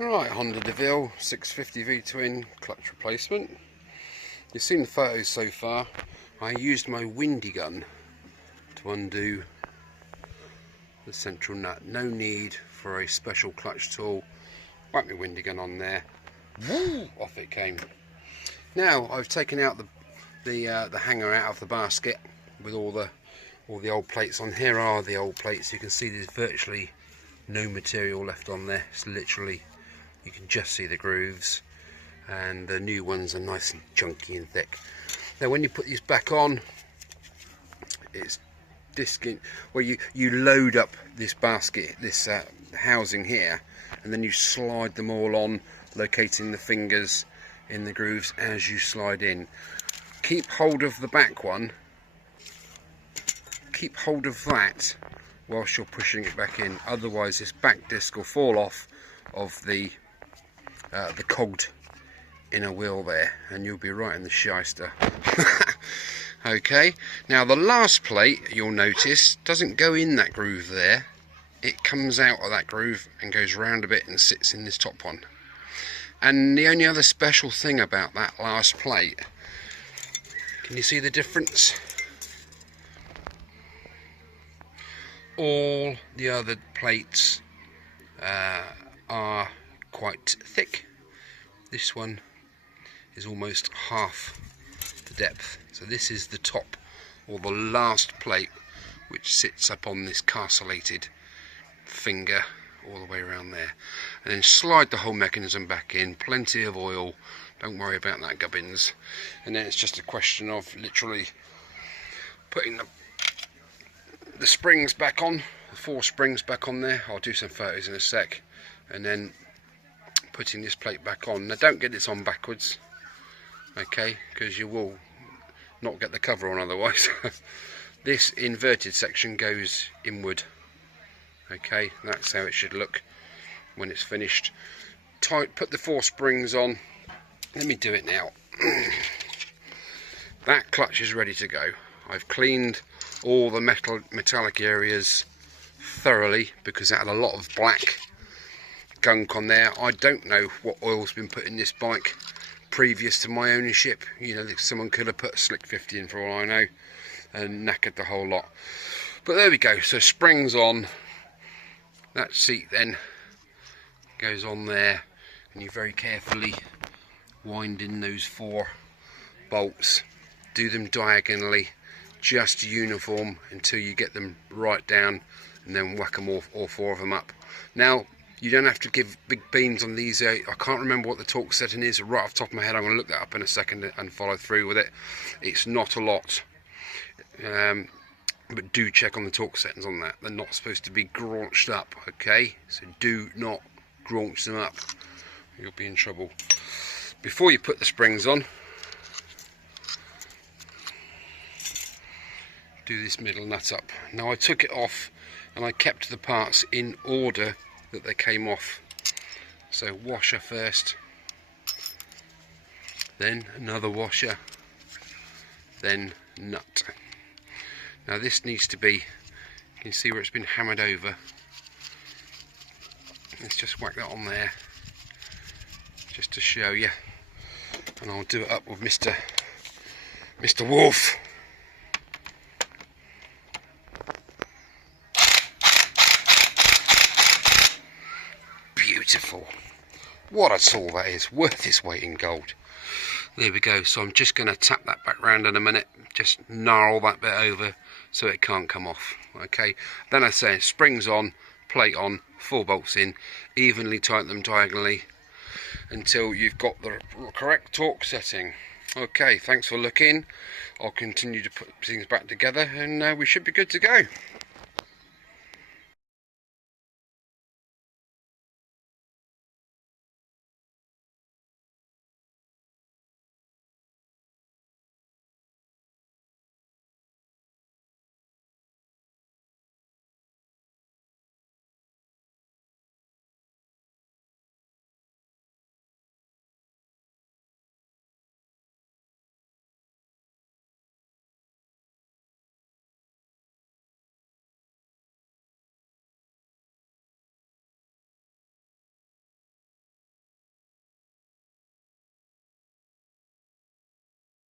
Right, Honda Deauville 650V twin clutch replacement. You've seen the photos so far. I used my windy gun to undo the central nut. No need for a special clutch tool. Whack my windy gun on there. Woo! Off it came. Now I've taken out the hanger out of the basket with all the old plates on. Here are the old plates. You can see there's virtually no material left on there. It's literally, you can just see the grooves, and the new ones are nice and chunky and thick. Now when you put these back on, it's disking. Well, you load up this basket, this housing here, and then you slide them all on, locating the fingers in the grooves as you slide in. Keep hold of the back one, keep hold of that whilst you're pushing it back in, otherwise this back disc will fall off of the cogged inner wheel there, and you'll be right in the shyster. Okay, now the last plate, you'll notice, doesn't go in that groove there. It comes out of that groove and goes round a bit and sits in this top one. And the only other special thing about that last plate, can you see the difference? All the other plates are quite thick. This one is almost half the depth. So this is the top, or the last plate, which sits up on this castellated finger all the way around there. And then slide the whole mechanism back in, plenty of oil, don't worry about that gubbins. And then it's just a question of literally putting the springs back on, the 4 springs back on there. I'll do some photos in a sec. And then putting this plate back on. Now don't get this on backwards, okay, because you will not get the cover on otherwise. This inverted section goes inward. Okay, that's how it should look when it's finished. Put the 4 springs on. Let me do it now. That clutch is ready to go. I've cleaned all the metallic areas thoroughly because it had a lot of black gunk on there. I don't know what oil's been put in this bike previous to my ownership. You know, someone could have put a slick 50 in for all I know and knackered the whole lot. But there we go. So springs on. That seat then goes on there, and you very carefully wind in those 4 bolts. Do them diagonally, just uniform until you get them right down, and then whack them all 4 of them up. Now you don't have to give big beans on these. I can't remember what the torque setting is right off the top of my head. I'm going to look that up in a second and follow through with it. It's not a lot. But do check on the torque settings on that. They're not supposed to be graunched up, okay? So do not graunch them up. You'll be in trouble. Before you put the springs on, do this middle nut up. Now I took it off and I kept the parts in order that they came off. So washer first, then another washer, then nut. Now this needs to be, you can see where it's been hammered over. Let's just whack that on there, just to show you. And I'll do it up with Mr. Wolf. Beautiful. What a tool that is, worth its weight in gold. There we go. So I'm just going to tap that back round in a minute, just gnarl that bit over so it can't come off. Okay, then I say springs on, plate on, 4 bolts in, evenly tighten them diagonally until you've got the correct torque setting. Okay, thanks for looking. I'll continue to put things back together, and we should be good to go.